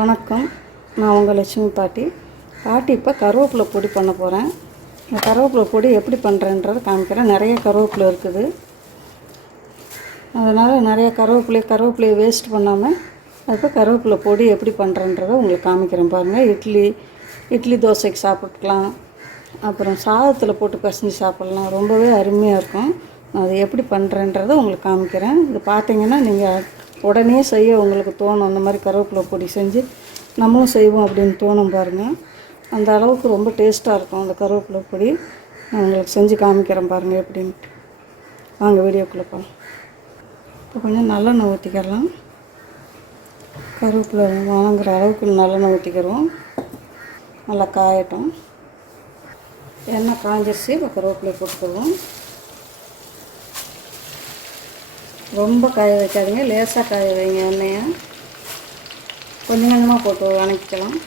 வணக்கம். நான் உங்கள் லட்சுமி பாட்டி. பாட்டி இப்போ கருவேப்பிலை பொடி பண்ண போகிறேன் இந்த கருவேப்பிலை பொடி எப்படி பண்ணுறேன்றதை காமிக்கிறேன். நிறைய கருவேப்பிலை இருக்குது. அதனால் நிறைய கருவேப்பிலையை கருவேப்பிலையை வேஸ்ட் பண்ணாமல் அதுக்கு கருவேப்பிலை பொடி எப்படி பண்ணுறேன்றதை உங்களுக்கு காமிக்கிறேன். பாருங்கள் இட்லி இட்லி தோசைக்கு சாப்பிட்டுக்கலாம். அப்புறம் சாதத்தில் போட்டு பசஞ்சு சாப்பிட்லாம். ரொம்பவே அருமையாக இருக்கும். நான் அது எப்படி பண்ணுறேன்றதை உங்களுக்கு காமிக்கிறேன். இது பார்த்தீங்கன்னா நீங்கள் உடனே செய்ய உங்களுக்கு தோணும். அந்த மாதிரி கருவேப்பிலை பொடி செஞ்சு நம்மளும் செய்வோம் அப்படின்னு தோணும் பாருங்கள் அந்த அளவுக்கு ரொம்ப டேஸ்ட்டாக இருக்கும் அந்த கருவேப்பிலை பொடி. நான் உங்களுக்கு செஞ்சு காமிக்கிறேன் பாருங்கள் எப்படின்னு. வாங்க வீடியோக்குள்ளே போகலாம் இப்போ கொஞ்சம் நல்லெண்ணெய் ஊற்றிக்கலாம் கருவேப்பிலை வாங்குகிற அளவுக்கு நல்லெண்ணெய் ஊற்றிக்கிறோம் நல்லா காயட்டும். எண்ணெய் காஞ்சிருச்சு இப்போ கருவேப்பிலை போட்டுக்குவோம் ரொம்ப காய வைக்காதீங்க. லேசாக காய வைங்க எண்ணெயை. கொஞ்சம் கொஞ்சமாக போட்டு வணக்கிக்கலாம்.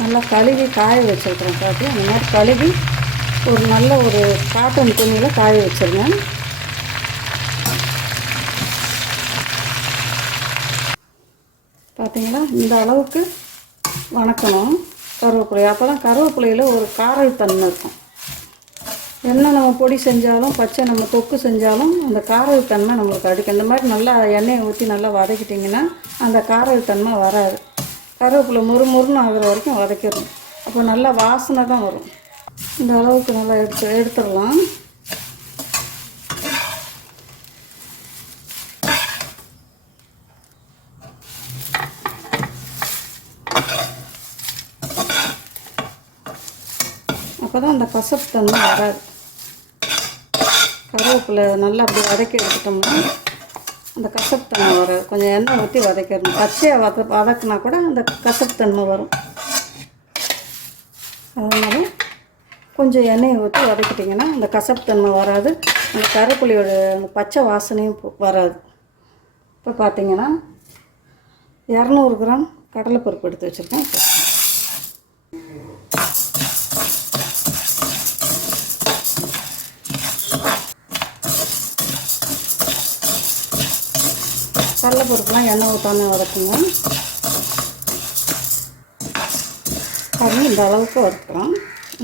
நல்லா கழுவி காய வச்சுருக்கிறேன் பார்த்து அந்த மாதிரி கழுவி ஒரு நல்ல ஒரு காட்டன் துணியில் காய வச்சுருங்க பார்த்தீங்களா இந்த அளவுக்கு வணக்கணும். கருவேப்பிலை. அப்போ தான் கருவேப்பிலையில் ஒரு காரைத்தன்மை இருக்கும். என்ன நம்ம பொடி செஞ்சாலும் பச்சை நம்ம தொக்கு செஞ்சாலும் அந்த காரத்தன்மை நம்மளுக்கு அடிக்கும் இந்த மாதிரி நல்லா எண்ணெயை ஊற்றி நல்லா வதக்கிட்டிங்கன்னா அந்த காரத்தன்மை வராது. கருவேப்பிலை முறுமுறுன்னு ஆகிற வரைக்கும் வதக்கிடணும். அப்போ நல்லா வாசனை தான் வரும். இந்த அளவுக்கு நல்லா எடுத்து எடுத்துடலாம். அப்போ தான் அந்த கசப்பு தன்மை வராது. கருவேப்பிலை நல்லா அப்படி வதக்கி எடுத்துட்டோம்னா அந்த கசப்பு தன்மை வராது. கொஞ்சம் எண்ணெய் ஊற்றி வதக்கிடணும். பச்சையாக வத வதக்குனா கூட அந்த கசப்பு தன்மை வரும். அதனால் கொஞ்சம் எண்ணெயை ஊற்றி வதக்கிட்டிங்கன்னா அந்த கசப்பு தன்மை வராது. அந்த கருவேப்பிலையோட அந்த பச்சை வாசனையும் வராது. இப்போ பார்த்தீங்கன்னா இரநூறு கிராம் கடலைப்பருப்பு எடுத்து வச்சுருக்கேன். கடலைப்பருப்புலாம் எண்ணெய் ஊற்றாமல் வதக்குங்க. கறி இந்த அளவுக்கு வறுக்கிறோம்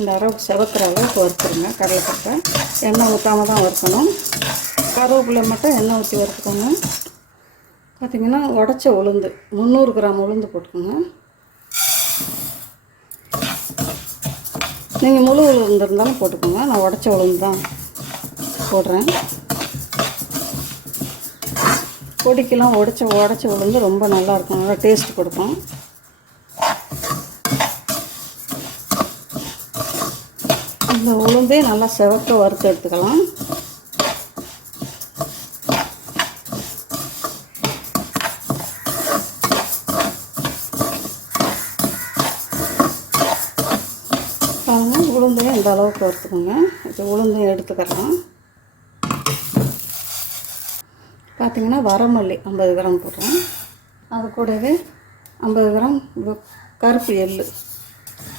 இந்த அளவுக்கு செவக்கிற அளவுக்கு வறுத்துருங்க கடலைப்பட்டை எண்ணெய் ஊற்றாம தான் வறுக்கணும். கருவேப்பிலை மட்டும் எண்ணெய் ஊற்றி வறுத்துக்கோங்க. பார்த்தீங்கன்னா உடச்ச உளுந்து முந்நூறு கிராம் உளுந்து போட்டுக்கோங்க. நீங்கள் முழு உளுந்து இருந்தாலும் போட்டுக்கோங்க. நான் உடச்ச உளுந்து தான் போடுறேன். பொடிக்கெல்லாம் உடச்ச உடச்ச உளுந்து ரொம்ப நல்லாயிருக்கும் நல்லா டேஸ்ட் கொடுக்கும். இந்த உளுந்தே நல்லா செவக்க வறுத்து எடுத்துக்கலாம். பாருங்க உளுந்தையும் இந்த அளவுக்கு வறுத்துக்கோங்க. இப்போ உளுந்தையும் எடுத்துக்கலாம். பார்த்தீங்கன்னா வரமல்லி ஐம்பது கிராம் போடுறோம் அது கூடவே ஐம்பது கிராம் கருப்பு எள்ளு.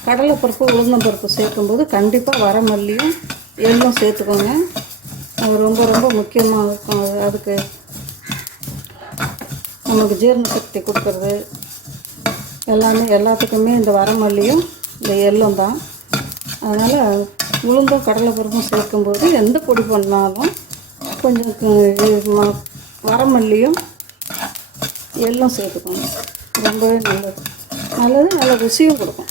கடலைப்பருப்பு உளுந்தம்பருப்பு சேர்க்கும்போது கண்டிப்பாக வரமல்லியும் எள்ளும் சேர்த்துக்கோங்க. அது ரொம்ப ரொம்ப முக்கியமாக இருக்கும். அது அதுக்கு நமக்கு ஜீரண சக்தி கொடுக்கறது. எல்லாமே எல்லாத்துக்குமே இந்த வரமல்லியும் இந்த எள்ளும் தான். அதனால் உளுந்தும் கடலைப்பருப்பும் சேர்க்கும்போது எந்த பொடி பண்ணாலும் கொஞ்சம் வரமல்லியும் எள்ளும் சேர்த்துக்கணும் ரொம்பவே நல்லது. நல்லது நல்ல ருசியும் கொடுக்கும்.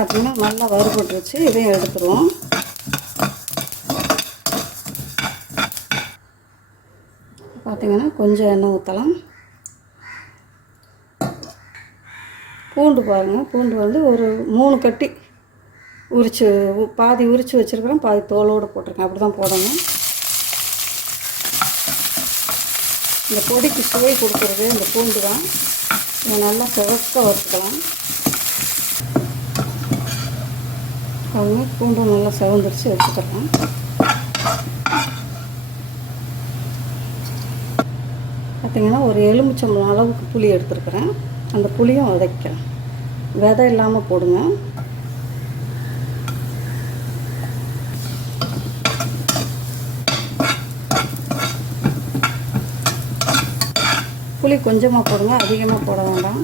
பார்த்தீங்கன்னா நல்லா வறுபட்டுருச்சு. இதையும் எடுத்துருவோம். பார்த்தீங்கன்னா கொஞ்சம் எண்ணெய் ஊற்றலாம் பூண்டு பாருங்கள் பூண்டு வந்து ஒரு மூணு கட்டி உரித்து பாதி உரித்து வச்சுருக்கிறோம். பாதி தோலோடு போட்டிருக்கேன். அப்படி தான் போடணும். இந்த பொடிக்கு சுவை கொடுக்குறது இந்த பூண்டு தான். இதை நல்லா சிவக்க வறுத்துக்கலாம் அவங்க பூண்டு நல்லா செவந்துருச்சு எடுத்துக்கலாம். பார்த்திங்கன்னா ஒரு எலுமிச்சம்பழம் அளவுக்கு புளி எடுத்துருக்குறேன். அந்த புளியும் வதக்கிறேன். விதை இல்லாமல் போடுங்க. புளி கொஞ்சமாக போடுங்க அதிகமாக போட வேண்டாம்.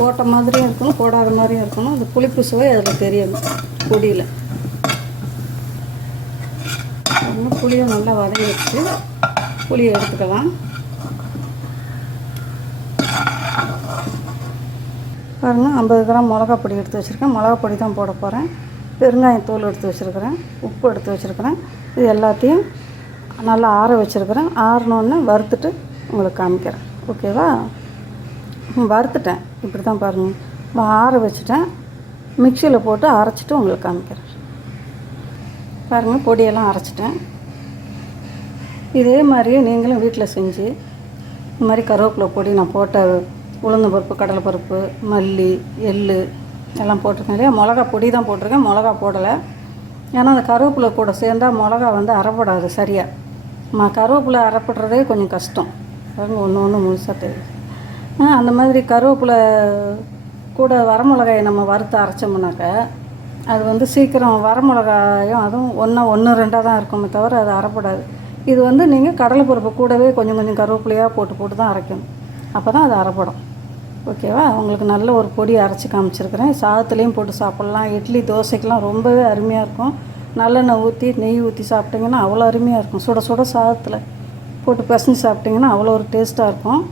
போட்ட மாதிரியும் இருக்கணும் போடாத மாதிரியும் இருக்கணும். அந்த புளிப்பு சுவை அதில் தெரியணும் பொடியில். இன்னும் நல்லா வதங்கி வச்சு புளியை எடுத்துக்கலாம். பாருங்கள் ஐம்பது கிராம் மிளகா பொடி எடுத்து வச்சுருக்கேன். மிளகா பொடி தான் போட போகிறேன் பெருங்காயத்தூள் எடுத்து வச்சுருக்கிறேன். உப்பு எடுத்து வச்சுருக்கிறேன். இது எல்லாத்தையும் நல்லா ஆற வச்சுருக்கிறேன். ஆறினோடனே வறுத்துட்டு உங்களுக்கு காமிக்கிறேன். ஓகேவா? வறுத்துட்டேன். இப்படி தான் பாருங்கள் ஆற வச்சுட்டேன். மிக்சியில் போட்டு அரைச்சிட்டு உங்களுக்கு காமிக்கிறேன். பாருங்கள் பொடியெல்லாம் அரைச்சிட்டேன். இதே மாதிரியே நீங்களும் வீட்டில் செஞ்சு இந்த மாதிரி கருவேப்பிலை பொடி நான் போட்ட உளுந்து பருப்பு கடலைப்பருப்பு மல்லி எள் எல்லாம் போட்டிருக்கேன் இல்லையா? மிளகா பொடி தான் போட்டிருக்கேன். மிளகா போடலை. ஏன்னா அந்த கருவேப்பிலை கூட சேர்ந்தால் மிளகா வந்து அரைப்படாது சரியாக கருவேப்பிலை அரைப்படுறதே கொஞ்சம் கஷ்டம். பாருங்கள் ஒன்று ஒன்று முழுசாக தெரியும் அந்த மாதிரி கருவேப்பிலை கூட வரமிளகாயை நம்ம வறுத்து அரைச்சோம்னாக்க அது வந்து சீக்கிரம் வரமிளகாயும் அதுவும் ஒன்றா ஒன்று ரெண்டாக தான் இருக்குமே தவிர அது அரைப்படாது. இது வந்து நீங்கள் கடலைப்பருப்பு கூடவே கொஞ்சம் கொஞ்சம் கருவேப்பிலையாக போட்டு போட்டு தான் அரைக்கணும். அப்போ தான் அது அரைப்படும். ஓகேவா? உங்களுக்கு நல்ல ஒரு பொடி அரைச்சி காமிச்சிருக்கிறேன். சாதத்துலேயும் போட்டு சாப்பிட்லாம். இட்லி தோசைக்கெலாம் ரொம்பவே அருமையாக இருக்கும். நல்லெண்ணெய் ஊற்றி நெய் ஊற்றி சாப்பிட்டிங்கன்னா அவ்வளோ அருமையாக இருக்கும். சுட சுட சாதத்தில் போட்டு பசஞ்சு சாப்பிட்டிங்கன்னா அவ்வளோ ஒரு டேஸ்ட்டாக இருக்கும்.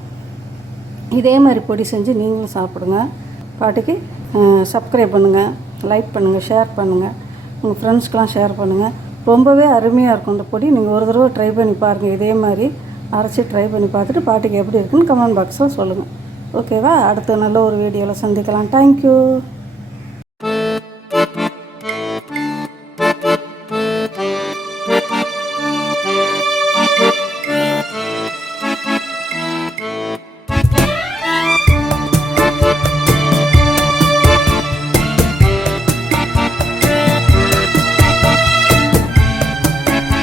இதே மாதிரி பொடி செஞ்சு நீங்களும் சாப்பிடுங்க. பாட்டுக்கு சப்ஸ்கிரைப் பண்ணுங்கள் லைக் பண்ணுங்கள் ஷேர் பண்ணுங்கள் உங்கள் ஃப்ரெண்ட்ஸ்க்கெலாம் ஷேர் பண்ணுங்கள் ரொம்பவே அருமையாக இருக்கும் இந்த பொடி. நீங்கள் ஒரு தடவை ட்ரை பண்ணி பாருங்கள் இதே மாதிரி அரைச்சி ட்ரை பண்ணி பார்த்துட்டு பாட்டுக்கு எப்படி இருக்குன்னு கமெண்ட் பாக்ஸில் சொல்லுங்கள் ஓகேவா அடுத்த நல்ல ஒரு வீடியோவில் சந்திக்கலாம். தேங்க்யூ